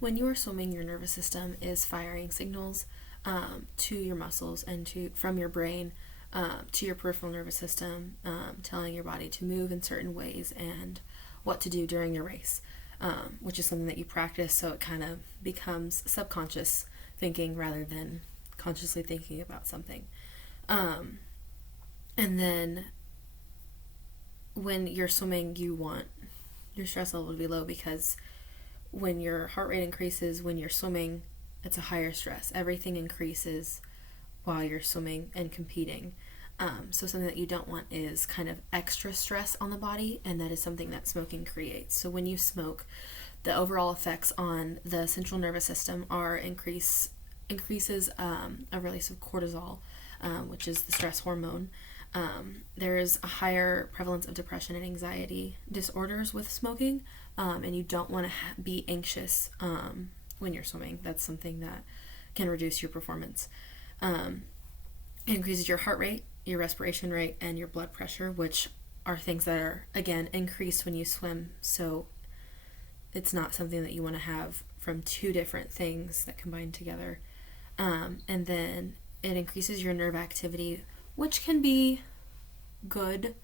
When you are swimming, your nervous system is firing signals to your muscles and from your brain to your peripheral nervous system, telling your body to move in certain ways and what to do during your race, which is something that you practice, so it kind of becomes subconscious thinking rather than consciously thinking about something. And then when you're swimming, you want your stress level to be low, because when your heart rate increases when you're swimming, it's a higher stress. Everything increases while you're swimming and competing. So something that you don't want is kind of extra stress on the body, and that is something that smoking creates. So when you smoke, the overall effects on the central nervous system are increases a release of cortisol, which is the stress hormone. There's a higher prevalence of depression and anxiety disorders with smoking, and you don't want to be anxious when you're swimming. That's something that can reduce your performance. It increases your heart rate, your respiration rate, and your blood pressure, which are things that are, again, increased when you swim. So it's not something that you want to have from two different things that combine together. And then it increases your nerve activity, which can be good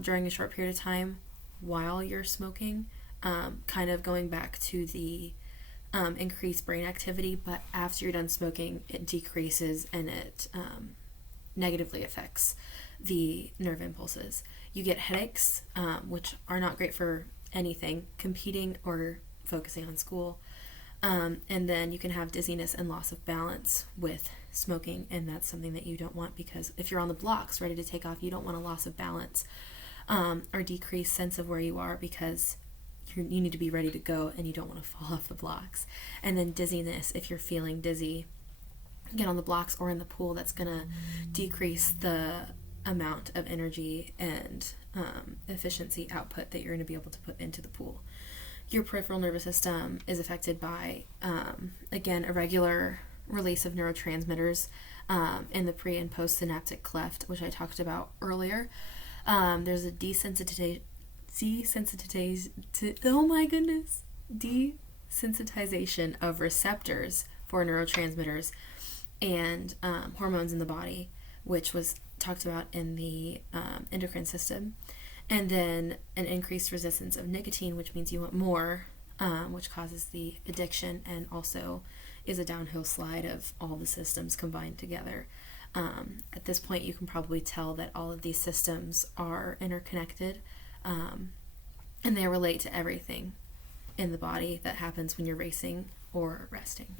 during a short period of time while you're smoking, kind of going back to the increased brain activity. But after you're done smoking, it decreases, and it negatively affects the nerve impulses. You get headaches, which are not great for anything, competing or focusing on school. And then you can have dizziness and loss of balance with smoking, and that's something that you don't want, because if you're on the blocks ready to take off, you don't want a loss of balance or decreased sense of where you are, because you need to be ready to go and you don't want to fall off the blocks. And then dizziness, if you're feeling dizzy, get on the blocks or in the pool, that's going to decrease the amount of energy and efficiency output that you're going to be able to put into the pool. Your peripheral nervous system is affected by, again, irregular release of neurotransmitters in the pre- and post-synaptic cleft, which I talked about earlier. There's a desensitization of receptors for neurotransmitters and hormones in the body, which was talked about in the endocrine system. And then an increased resistance of nicotine, which means you want more, which causes the addiction and also is a downhill slide of all the systems combined together. At this point, you can probably tell that all of these systems are interconnected, and they relate to everything in the body that happens when you're racing or resting.